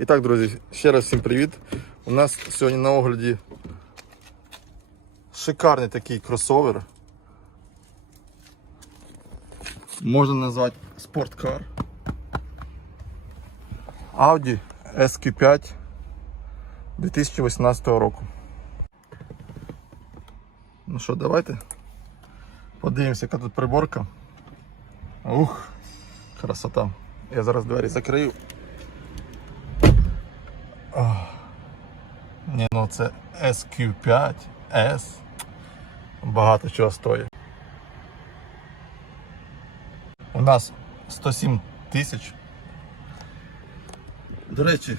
І так, друзі, ще раз всім привіт. У нас сьогодні на огляді шикарний такий кросовер. Можна назвати спорткар. Audi SQ5 2018 року. Ну що, давайте подивимося, яка тут приборка. Ух, красота. Я зараз двері закрию. Ні, ну це SQ5 S. Багато чого стоїть. У нас 107 тисяч. До речі,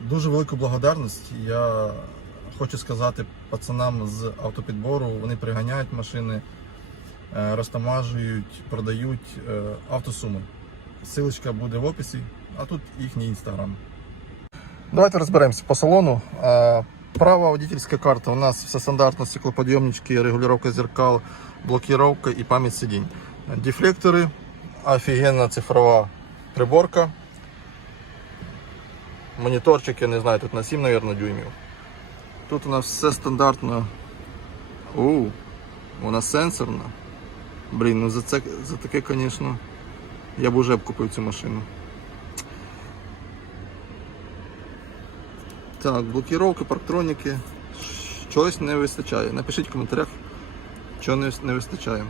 дуже велику благодарність. Я хочу сказати пацанам з автопідбору, вони приганяють машини, е, розтамажують, продають е, автосуми. Силочка буде в описі, а тут їхній інстаграм. Давайте розберемося по салону. Е, Права водительська карта. У нас все стандартно, стеклоподйомнички, регулювання зеркал, блокировка і пам'ять сидінь. Дефлектори, офігенна цифрова приборка. Моніторчик, я не знаю, тут на 7, мабуть, дюймів. Тут у нас все стандартно. У, вона сенсорна. Блін, ну за це за таке, звісно, я б уже б купив цю машину. Так, блокировка, парктроніки. Щось не вистачає. Напишіть в коментарях, не, не вистачає.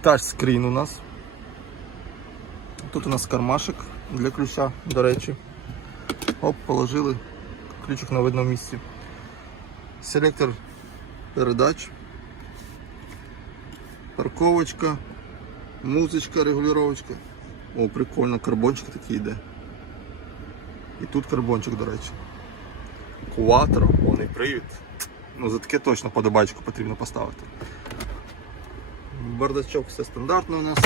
Тачскрін у нас. Тут у нас кармашик для ключа, до речі. Оп, положили. Ключик на видному місці. Селектор передач. Парковочка. Музичка, регулювачка. О, прикольно, карбончик такий йде. І тут карбончик, до речі. Куатро, повний привід. Ну, за таке точно подобачку потрібно поставити. Бардачок все стандартно у нас.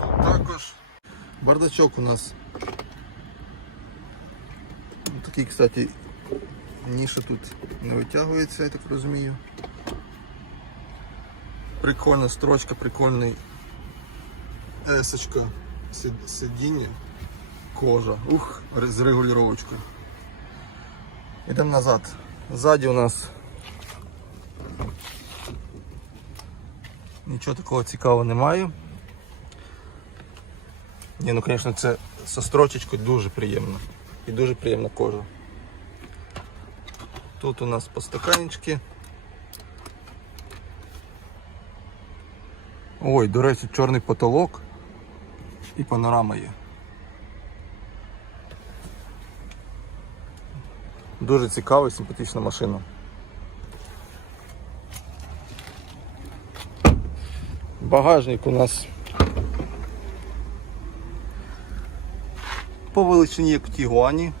Тут також. Бардачок у нас. Ну, Такий, кстати, ніша тут не витягується, я так розумію. Прикольна строчка, прикольний есочка сидіння, кожа. Ух, з регулювачкою. Йдемо назад. Ззаді у нас нічого такого цікавого немає. Ні, ну звісно, це со строчечкою дуже приємно. І дуже приємна кожа. Тут у нас постаканечки. Ой, до речі, чорний потолок і панорама є. Дуже цікава симпатична машина. Багажник у нас по величині як в Тігуані,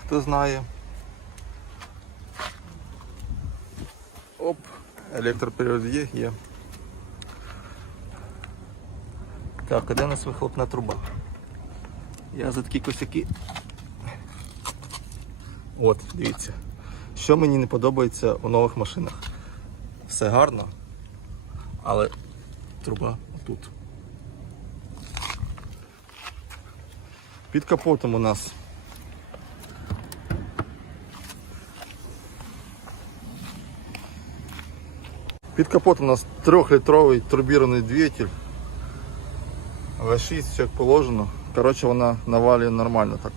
хто знає. Оп, електропривод є, є. Так, а де у нас вихлопна труба? Я за такі косяки. От, дивіться. Що мені не подобається у нових машинах. Все гарно, але труба тут. Під капотом у нас Під капотом у нас трьохлітровий турбірований двигатель. V6, все як положено. Коротше, вона навалює нормально так.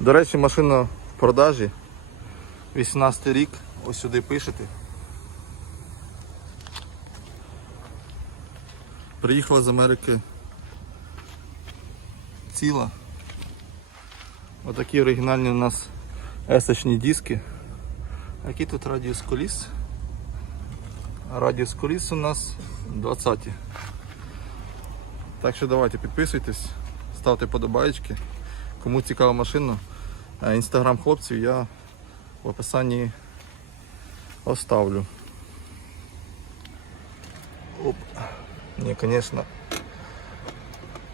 До речі, машина продажі. 18 рік. Ось сюди пишете. Приїхала з Америки ціла. Отакі оригінальні у нас есочні диски. Який тут радіус коліс? Радіус коліс у нас 20. Так що давайте підписуйтесь, ставте подобаєчки. Кому цікава машина, інстаграм хлопців я в описанні оставлю. Оп. Ні, звісно,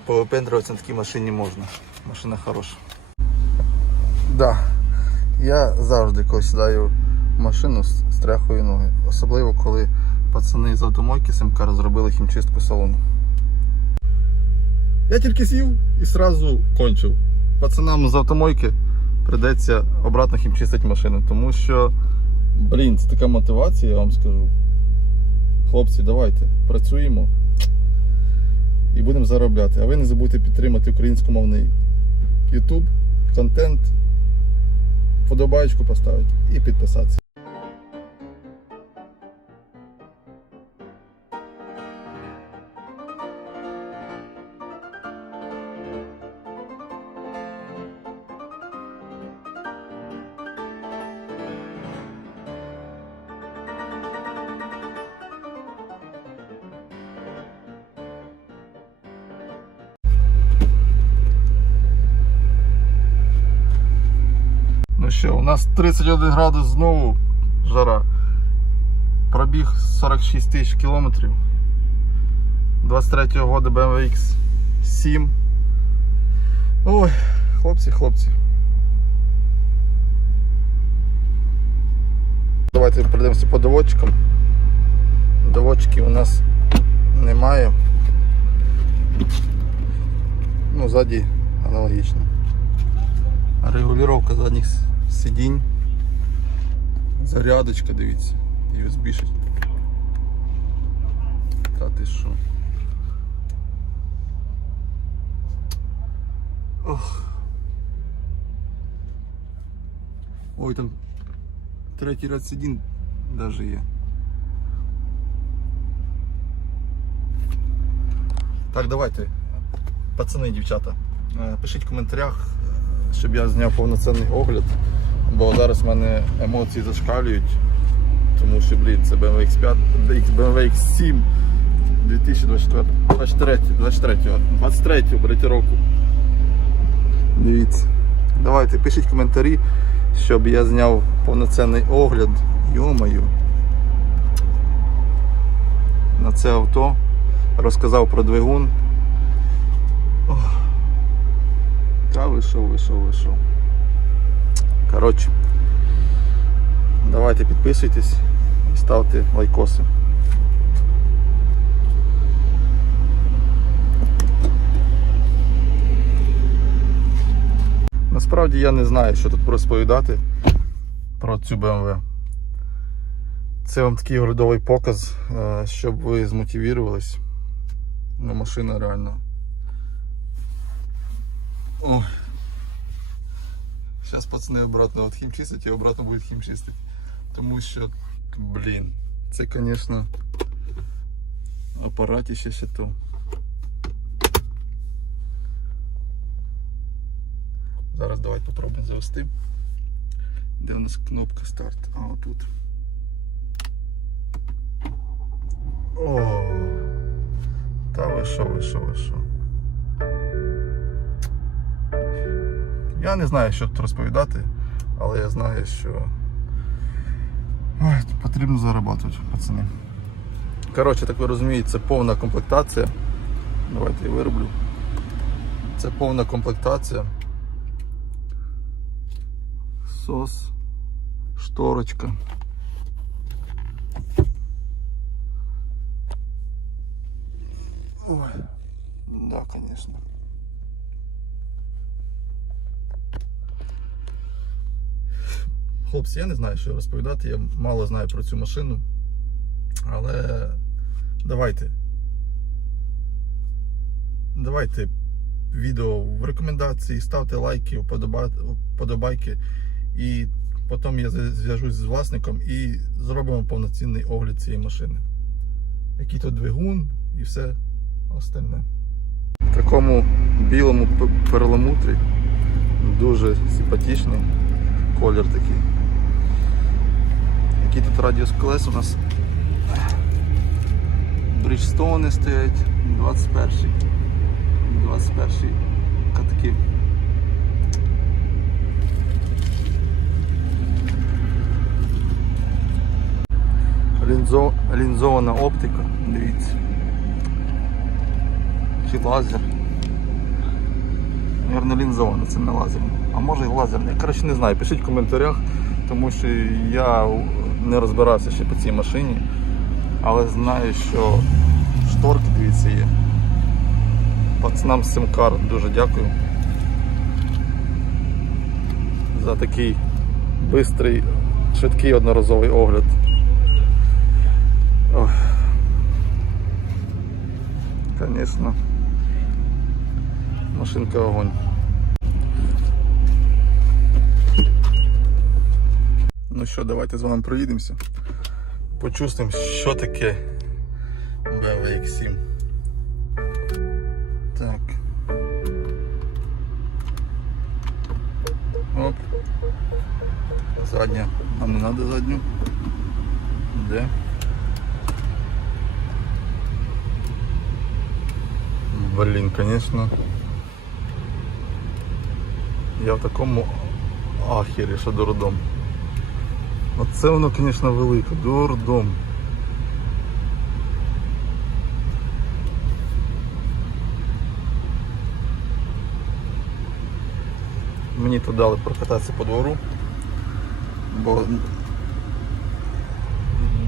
повипендруватися на такій машині можна. Машина хороша. Да. Я завжди коли сідаю в машину стряхую ноги. Особливо коли пацани з автомойки Симкар зробили хімчистку салону. Я тільки сів і сразу кончив. Пацанам з автомойки прийдеться обратно хімчистити машину, тому що, блін, це така мотивація, я вам скажу. Хлопці, давайте, працюємо і будемо заробляти. А ви не забудьте підтримати українськомовний YouTube, контент, подобаєчку поставити і підписатися. Що, у нас 31 градус знову жара. Пробіг 46 тисяч кілометрів. 23-го года BMW X7. Ой, хлопці, хлопці. Давайте пройдемося по доводчикам. Доводчиків у нас немає. Ну, ззаді аналогічно. Регулювання задніх сидінь. Зарядочка, дивіться. USB. ще. Та ти що? Ох. Ой, там третій ряд сидінь даже є. Так, давайте, пацани дівчата, е, пишіть в коментарях, е, щоб я зняв повноцінний огляд, бо зараз в мене емоції зашкалюють, тому що, блін, це BMW X5, BMW X7 2024, 23, 23, 23 берете року. Дивіться. Давайте пишіть коментарі, щоб я зняв повноцінний огляд. Йомаю. На це авто. Розказав про двигун. Та вийшов, вийшов, вийшов. Коротше. Давайте підписуйтесь і ставте лайкоси. Насправді я не знаю, що тут розповідати про цю BMW. Це вам такий оглядовий показ, е, щоб ви змотивірувались. Ну, машина реально. Ой. Зараз пацани обратно от хімчистять і обратно будуть хімчистити. Тому що, блін, це, звісно, апаратіще ще то. Зараз давайте попробуємо завести. Де у нас кнопка старт? А, отут. О, та ви що, ви що, ви що. Я не знаю, що тут розповідати, але я знаю, що Ой, потрібно зарабатувати, пацани. Коротше, так ви розумієте, це повна комплектація. Давайте я вироблю. Це повна комплектація. Сос, шторочка. Ой, да, конечно. Хлопці, я не знаю, що розповідати, я мало знаю про цю машину. Але давайте. Давайте відео в рекомендації, ставте лайки, вподобайки. І потім я зв'яжусь з власником і зробимо повноцінний огляд цієї машини. Який тут двигун і все остальне. В такому білому перламутрі дуже симпатичний колір такий. Радіус колес у нас? Бріджстоуни стоять, 21 21 катки. Лінзо, лінзована оптика, дивіться. Чи лазер. Наверно, лінзована, це не лазер. А може і лазерний. Коротше, не знаю. Пишіть в коментарях, тому що я не розбирався ще по цій машині. Але знаю, що шторки, дивіться, є. Пацанам Симкар дуже дякую за такий бистрий, швидкий одноразовий огляд. Звісно, машинка огонь. Ну що, давайте з вами проїдемося. Почувствуємо, що таке BMW X7. Так. Оп. Задня. Нам не треба задню. Де? Блін, звісно. Я в такому ахері, що дурдом. Оце воно, звісно, велике, дурдом. Мені тут дали прокататися по двору, бо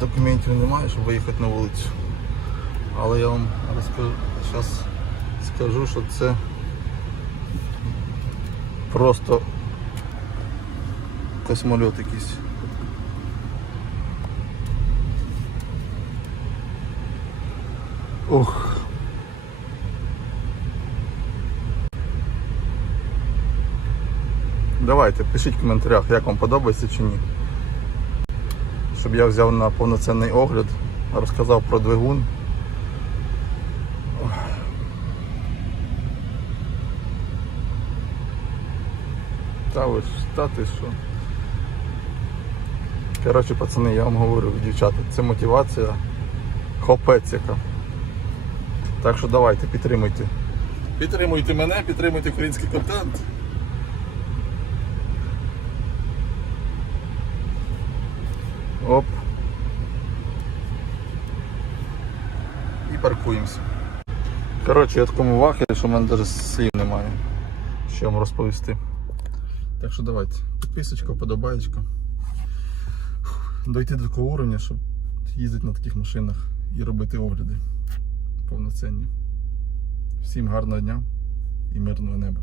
документів немає, щоб виїхати на вулицю. Але я вам розкажу, зараз скажу, що це просто космольот якийсь. Ух. Давайте, пишіть в коментарях, як вам подобається чи ні. Щоб я взяв на повноцінний огляд, розказав про двигун. Та ви ж, та ти що. Коротше, пацани, я вам говорю, дівчата, це мотивація хопець яка. Так що давайте, підтримуйте. Підтримуйте мене, підтримуйте український контент. Оп. І паркуємося. Коротше, я такому вахері, що в мене навіть слів немає. Що вам розповісти. Так що давайте. Підписочка, подобаєчка. Дойти до такого уровня, щоб їздити на таких машинах і робити огляди повноцінні. Всім гарного дня і мирного неба.